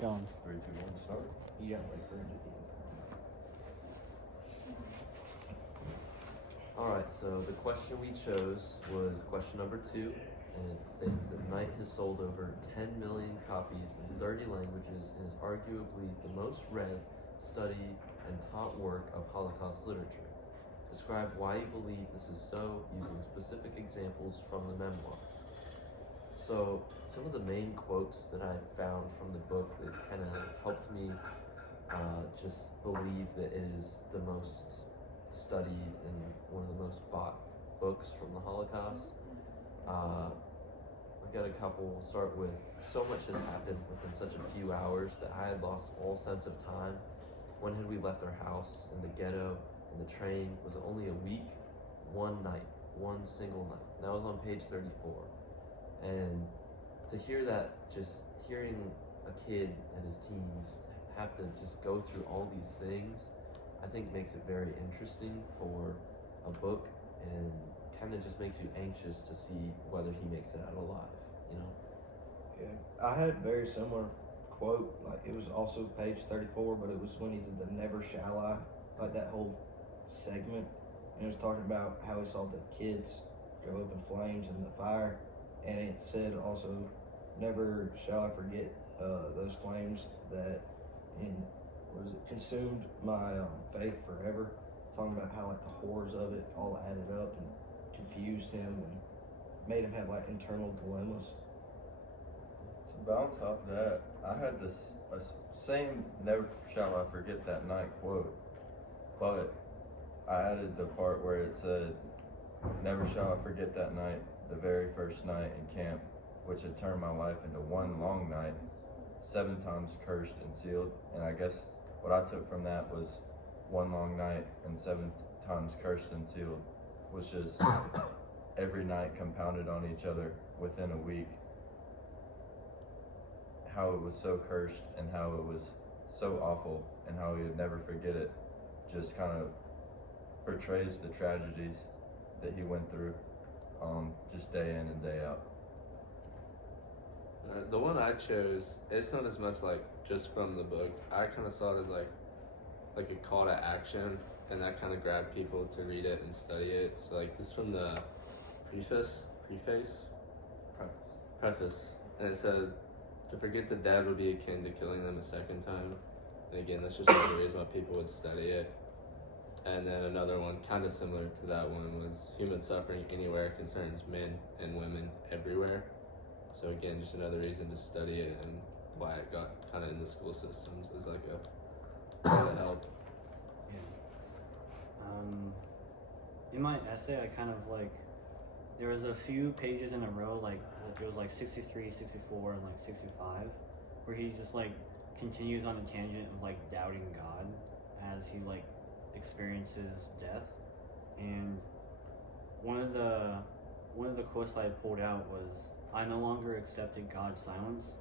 Going. 3, 2, 1, start. Yeah, like for Alright, so the question we chose was question number 2, and it states that Knight has sold over 10 million copies in 30 languages and is arguably the most read, studied, and taught work of Holocaust literature. Describe why you believe this is so using specific examples from the memoir. So, some of the main quotes that I found from the book that kind of helped me just believe that it is the most studied and one of the most bought books from the Holocaust. I got a couple. We'll start with, so much has happened within such a few hours that I had lost all sense of time. When had we left our house, in the ghetto, in the train? Was it only a week? One night, one single night. And that was on page 34. And to hear that, just hearing a kid at his teens have to just go through all these things, I think makes it very interesting for a book, and kind of just makes you anxious to see whether he makes it out alive, you know? Yeah, I had very similar quote. Like, it was also page 34, but it was when he did the "Never Shall I," like that whole segment, and it was talking about how he saw the kids go up in flames in the fire, and it said also, "Never shall I forget those flames that consumed my faith forever." Talking about how like the horrors of it all added up and confused him and made him have like internal dilemmas. To bounce off that, I had this same "Never shall I forget that night" quote, but I added the part where it said, "Never shall I forget that night, the very first night in camp, which had turned my life into one long night, 7 times cursed and sealed." And I guess what I took from that was one long night and 7 times cursed and sealed was just every night compounded on each other within a week. How it was so cursed and how it was so awful and how he would never forget it just kind of portrays the tragedies that he went through just day in and day out. The one I chose, it's not as much like just from the book. I kind of saw it as like a call to action, and that kind of grabbed people to read it and study it. So like this is from the preface, and it says, "To forget the dead would be akin to killing them a second time." And again, that's just another reason why people would study it. And then another one kind of similar to that one was, "Human suffering anywhere concerns men and women everywhere." So again, just another reason to study it, and why it got kind of in the school systems is like a help. Yeah. In my essay, I kind of like, there was a few pages in a row, like it was like 63, 64, and like 65, where he just like continues on a tangent of like doubting God as he like experiences death. And one of the quotes I pulled out was, "I no longer accepted God's silence.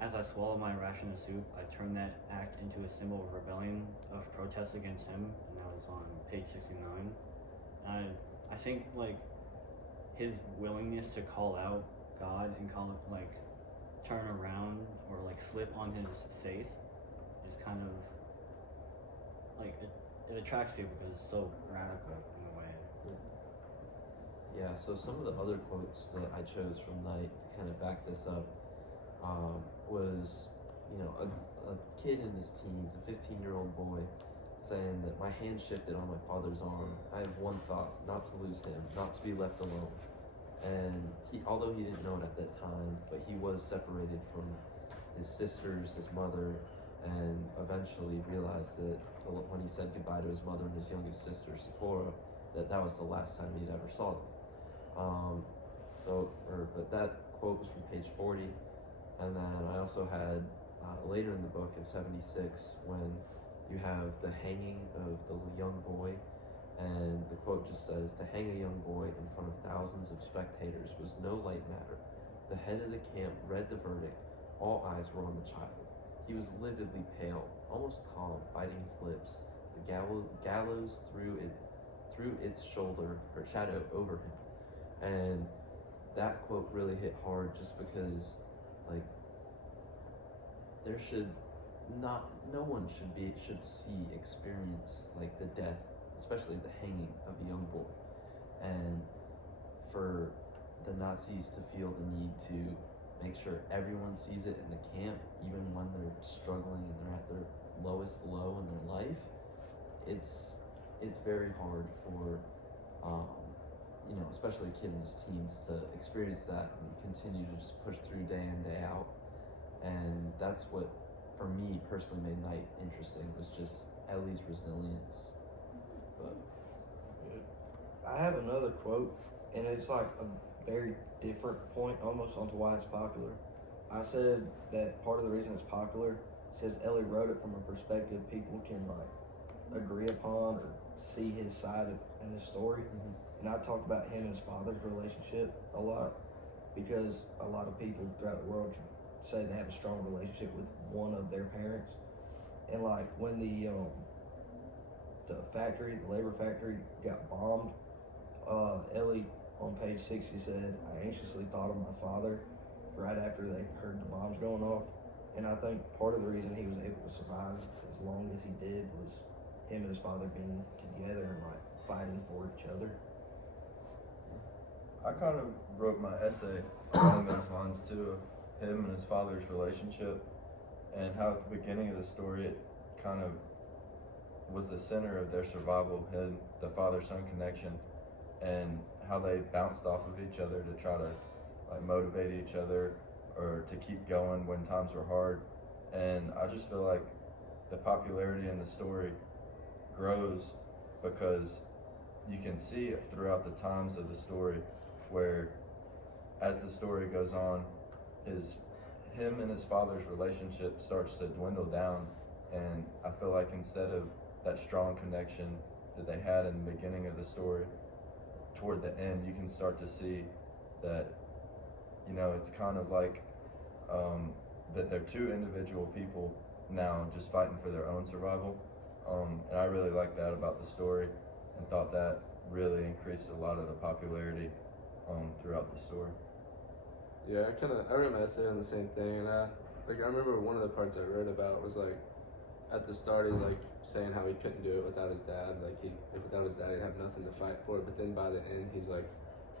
As I swallowed my ration of soup, I turned that act into a symbol of rebellion, of protest against him." And that was on page 69. I think like his willingness to call out God and call it like turn around or like flip on his faith is kind of like it attracts people because it's so radical in a way. Yeah, so some of the other quotes that I chose from Knight to kind of back this up was, a kid in his teens, a 15-year-old boy, saying that my hand shifted on my father's arm. I have one thought, not to lose him, not to be left alone. And although he didn't know it at that time, but he was separated from his sisters, his mother, and eventually realized that when he said goodbye to his mother and his youngest sister, Sephora, that was the last time he'd ever saw them. But that quote was from page 40, and then I also had later in the book in 76 when you have the hanging of the young boy, and the quote just says, "To hang a young boy in front of thousands of spectators was no light matter. The head of the camp read the verdict. All eyes were on the child. He was lividly pale, almost calm, biting his lips. The gallows threw its shoulder or shadow over him." And that quote really hit hard just because, like, there should not, no one should experience like the death, especially the hanging of a young boy. And for the Nazis to feel the need to make sure everyone sees it in the camp, even when they're struggling and they're at their lowest low in their life, it's very hard for especially a kid in his teens to experience that and continue to just push through day in, day out. And that's what, for me personally, made Night interesting, was just Ellie's resilience. But I have another quote, and it's like a very different point almost onto why it's popular. I said that part of the reason it's popular is because Ellie wrote it from a perspective people can like agree upon or see his side in the story. And I talked about him and his father's relationship a lot, because a lot of people throughout the world can say they have a strong relationship with one of their parents. And like when the labor factory got bombed, Ellie on page 60 said, "I anxiously thought of my father," right after they heard the bombs going off. And I think part of the reason he was able to survive as long as he did was him and his father being together and like fighting for each other. I kind of wrote my essay along those lines too, of him and his father's relationship, and how at the beginning of the story it kind of was the center of their survival, him, the father-son connection, and how they bounced off of each other to try to like motivate each other or to keep going when times were hard. And I just feel like the popularity in the story grows because you can see it throughout the times of the story, where as the story goes on, him and his father's relationship starts to dwindle down. And I feel like instead of that strong connection that they had in the beginning of the story, toward the end you can start to see that, it's kind of like that they're two individual people now just fighting for their own survival. And I really like that about the story, and thought that really increased a lot of the popularity throughout the story. Yeah, I wrote my essay on the same thing, and I remember one of the parts I wrote about was like, at the start he's like saying how he couldn't do it without his dad, like without his dad he'd have nothing to fight for, but then by the end he's like,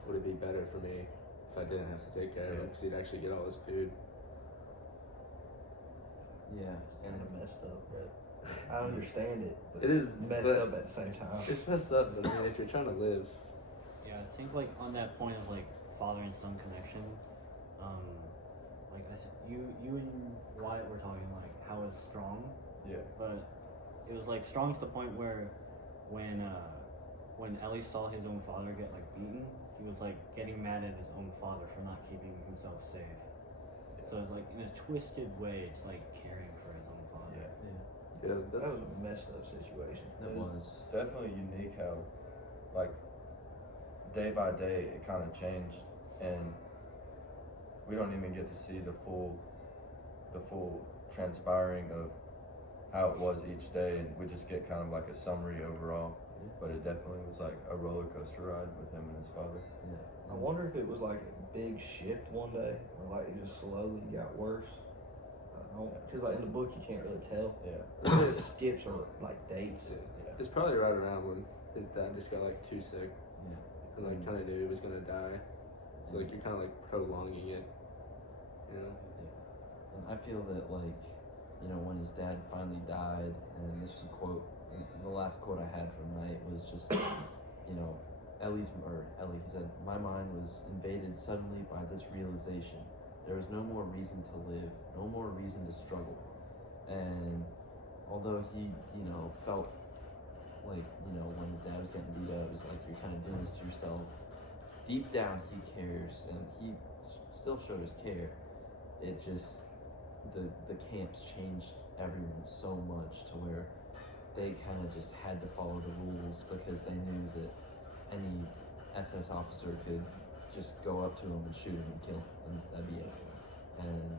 would it be better for me if I didn't have to take care of him, because he'd actually get all his food. yeah, Kind of messed up, but I understand it. But It is messed but up at the same time. It's messed up, but I mean, if you're trying to live, Yeah, I think like on that point of like father and son connection, like you and Wyatt were talking like how it's strong, Yeah. but it was like strong to the point where when Ellie saw his own father get like beaten, he was like getting mad at his own father for not keeping himself safe. So it's like in a twisted way, it's like caring for his own father. yeah, That was a messed up situation. it was. Definitely unique how, like, day by day it kind of changed, and we don't even get to see the full transpiring of how it was each day, and we just get kind of like a summary overall. But it definitely was like a roller coaster ride with him and his father. Yeah. I wonder if it was like a big shift one day, or like it just slowly got worse. Because like in the book you can't really tell. Yeah. It skips or like dates. it's probably right around when his dad just got like too sick, Yeah. and like kind of knew he was gonna die, so like you're kind of like prolonging it, And I feel that when his dad finally died, and this was a quote, the last quote I had from Night was just, Ellie, he said, "My mind was invaded suddenly by this realization. There was no more reason to live, no more reason to struggle." And although he, felt like, when his dad was getting beat up, it was like, you're kind of doing this to yourself. Deep down, he cares, and he still showed his care. It just, the camps changed everyone so much to where they kind of just had to follow the rules, because they knew that any SS officer could just go up to him and shoot him and kill him, and that'd be it. And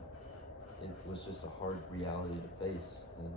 it was just a hard reality to face, and